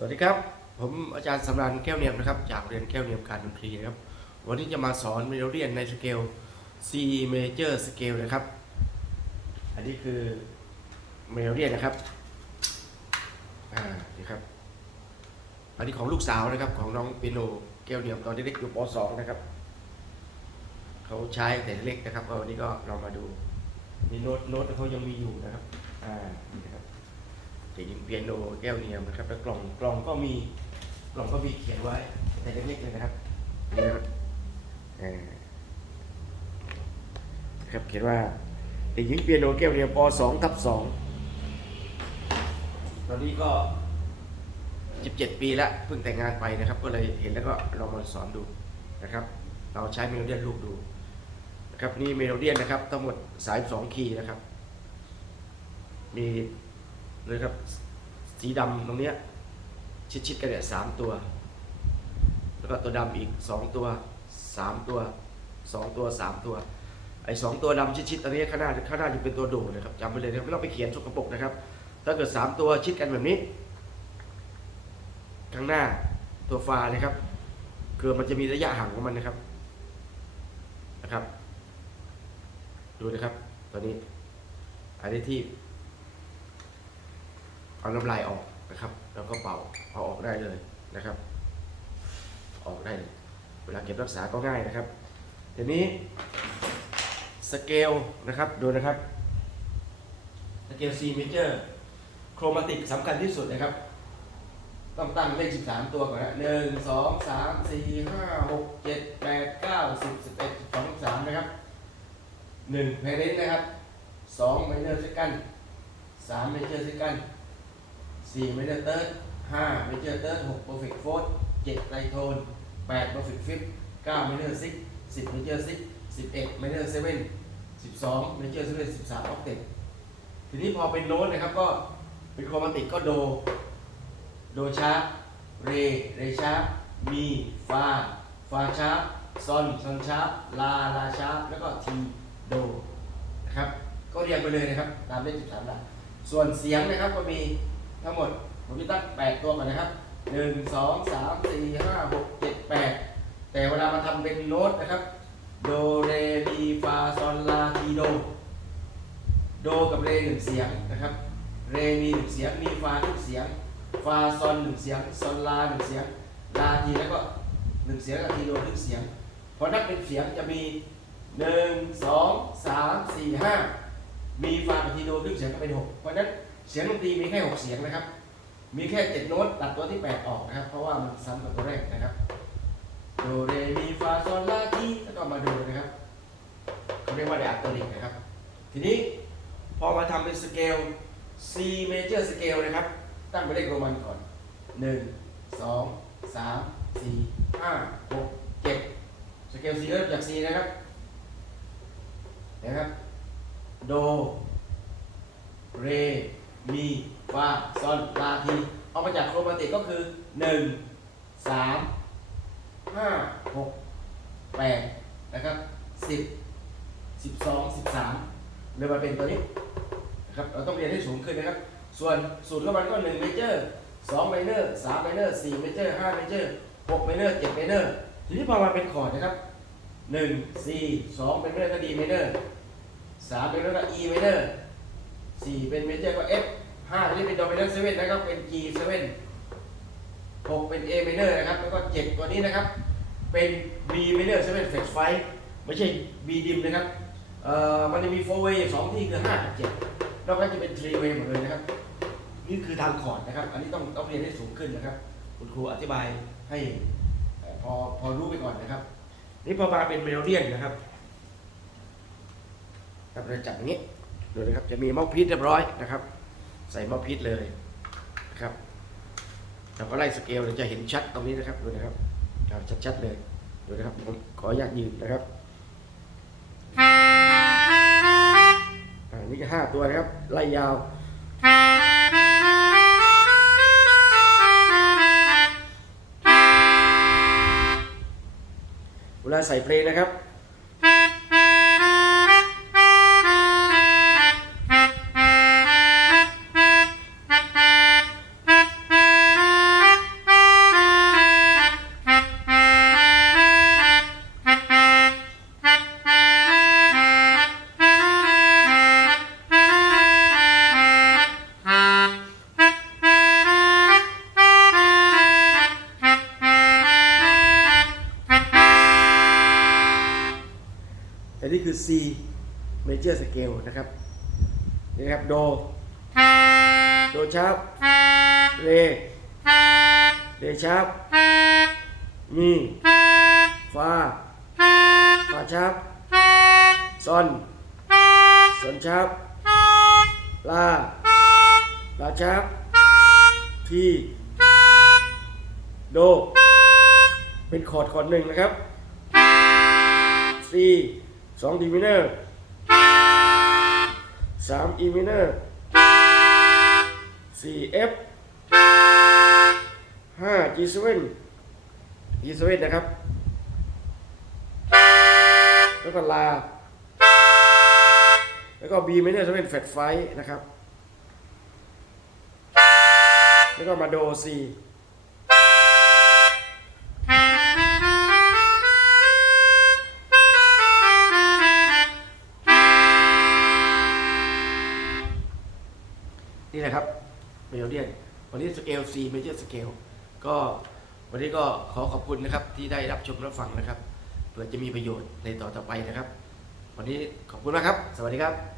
สวัสดีครับ ผมอาจารย์สำรานแก้วเนียมนะครับ จากเรียนแก้วเนียมการดนตรีนะครับ วันนี้จะมาสอนเมโลเดียนในสเกล C major scale นะครับ อันนี้คือเมโลเดียนนะครับ อ่านี่ครับ อันนี้ของลูกสาวนะครับของน้องเปียโนแก้วเนียมตอนเด็กๆอยู่ป .2 นะครับ เขาใช้แต่เล็กนะครับวันนี้ก็เรามาดูนี่โน้ตโน้ตเขายังมีอยู่นะครับ อ่า นี่นะครับ เด็กหญิงเปียโนแก้วเนียมนะครับแล้วกล่องกล่องก็มีกล่องก็มีเขียนไว้แต่เล็กๆเลยนะครับนี่นะครับครับเขียนว่าเด็กหญิงเปียโนแก้วเนียมป .2 ทับ2ตอนนี้ก็ 17 ปีแล้วเพิ่งแต่งงานไปนะครับ ก็เลยเห็นแล้วก็ลองมาสอนดูนะครับ เราใช้เมโลเดียนลูกดูนะครับนี่เมโลเดียนนะครับทั้งหมดสาย2คีย์นะครับ มี เลยครับ สีดำตรงเนี้ยชิดๆกันเนี่ยสามตัว แล้วก็ตัวดำอีกสองตัวสามตัวสองตัวสามตัว ไอ้สองตัวดำชิดๆตรงนี้ข้างหน้าข้างหน้าจะเป็นตัวโด่นะครับจำไว้เลยนะครับไม่ต้องไปเขียนสกปรกนะครับ ถ้าเกิดสามตัวชิดกันแบบนี้ ข้างหน้าตัวฟาเลยครับคือมันจะมีระยะห่างของมันนะครับนะครับ ดูนะครับตัวนี้อันนี้ที่ เอาน้ำลายออกนะครับ แล้วก็เป่าเอาออกได้เลยนะครับ ออกได้เลย เวลาเก็บรักษาก็ง่ายนะครับเดี๋ยวนี้สเกลนะครับดูนะครับสเกล C major โครมาติกสำคัญที่สุดนะครับ ต้องตั้งเลข 13 ตัวก่อนนะหนึ่งสองสามสี่ห้าหกเจ็ดแปดเก้าสิบสิบเอ็ดสิบสองสามนะครับหนึ่งเพเรนนะครับสองไมเนอร์เซกันสามเมเจอร์เซกัน สี่เมเจอร์เติร์ดห้าเมเจอร์เติร์ดหก perfect fourth เจ็ดไตรโทนแปด perfect fifth เก้าเมเจอร์ซิกสิบเมเจอร์ซิกสิบเอ็ดเมเจอร์เซเว่นสิบสองเมเจอร์เซเว่นสิบสามออกเต็ปทีนี้พอเป็นโน้ตนะครับก็เป็นโครมาติกก็โด โดชาร์ปเร เรชาร์ปมีฟา ฟาชาร์ปซอนซอนชาร์ปลา ลาชาร์ปแล้วก็ทีโดนะครับก็เรียงไปเลยนะครับตามเลข13หลักส่วนเสียงนะครับก็มี ทั้งหมดผมมีตั้ง8ตัวก่อนนะครับ1 2 3 4 5 6 7 8 แต่เวลามาทำเป็นโน้ตนะครับ โด เร มี ฟา ซอนลา ที โด โดกับเรหนึ่งเสียงนะครับ เร มีหนึ่งเสียง มี ฟาหนึ่งเสียง ฟา ซอนหนึ่งเสียง ซอนลาหนึ่งเสียง ลา ที แล้วก็หนึ่งเสียงกับที โดหนึ่งเสียง พอนับเป็นเสียงจะมีหนึ่งสองสามสี่ห้ามีฟากับทีโดครึ่งเสียงก็เป็นหกเพราะฉะนั้น เสียงดนตรีมีแค่หกเสียงนะครับ มีแค่เจ็ดโน้ตตัดตัวที่แปดออกนะครับ เพราะว่ามันซ้ำกับตัวแรกนะครับโดเรมีฟาซอนลาทีแล้วก็มาโดนะครับเขาเรียกว่าไดอะโตนิกนะครับ ทีนี้พอมาทำเป็นสเกล C major scale นะครับ ตั้งเป็นเลขโรมันก่อน 1 2 3 4 5 6 7 สเกล C เริ่มจาก C นะครับนะครับ โด เร มีฟาซอนลาทีเอามาจากโครมาติกก็คือ1 3 5 6 8นะครับ10 12 13เลยมาเป็นตัวนี้นะครับเราต้องเรียนให้สูงขึ้นนะครับ ส่วนสูตรของมันก็1เมเจอร์2ไมเนอร์3ไมเนอร์4เมเจอร์5เมเจอร์6ไมเนอร์7ไมเนอร์ทีนี้พอมาเป็นคอร์ดนะครับ1 4 2เป็นเมเนอร์ก็ D ไมเนอร์3เป็นเมเนอร์ก็ E ไมเนอร์4เป็นเมเจอร์ก็เอส F 5นี่เป็นโดมิเนอร์7นะครับเป็น G 7 6เป็น A ไมเนอร์นะครับแล้วก็7ตัวนี้นะครับเป็น B ไมเนอร์7 flat 5ไม่ใช่ B ดิมนะครับเอ่อมันจะมี4 way สองที่คือ5กับ7นอกนั้นจะเป็น three way หมดเลยนะครับ นี่คือทางคอร์ดนะครับ อันนี้ต้องต้องเรียนให้สูงขึ้นนะครับ คุณครูอธิบายให้พอพอรู้ไปก่อนนะครับ นี่พอมาเป็นเมโลเดียนนะครับครับเราจับอย่างนี้ดูนะครับจะมีเมาส์พีทเรียบร้อยนะครับ ใส่เมาส์พีทเลยนะครับเราก็ไล่สเกลเราจะเห็นชัดตรงนี้นะครับดูนะครับชัดๆเลยดูนะครับผมขออนุญาตยืนนะครับอ่านี่ก็ห้าตัวนะครับ ไล่ยาวเวลาใส่เพลงนะครับ เจอร์สเกลนะครับนี่นะครับโดโดชาร์ปเรเรชาร์ปมีฟาฟาชาร์ปซอนซอนชาร์ปลาลาชาร์ปทีโด เป็นคอร์ดคอร์ดหนึ่งนะครับ C สองดีมิเนอร์สามอีมิเนอร์สี่ F ห้า G7 G7 นจีสวีนนะครับ แล้วก็ลา แล้วก็ B minor จะเป็นแฟดไฟนะครับ แล้วก็มาโด C เลเดียนวันนี้สเกล C major scale ก็วันนี้ก็ขอขอบคุณนะครับที่ได้รับชมรับฟังนะครับ เพื่อจะมีประโยชน์ในต่อต่อไปนะครับ วันนี้ขอบคุณมากครับ สวัสดีครับ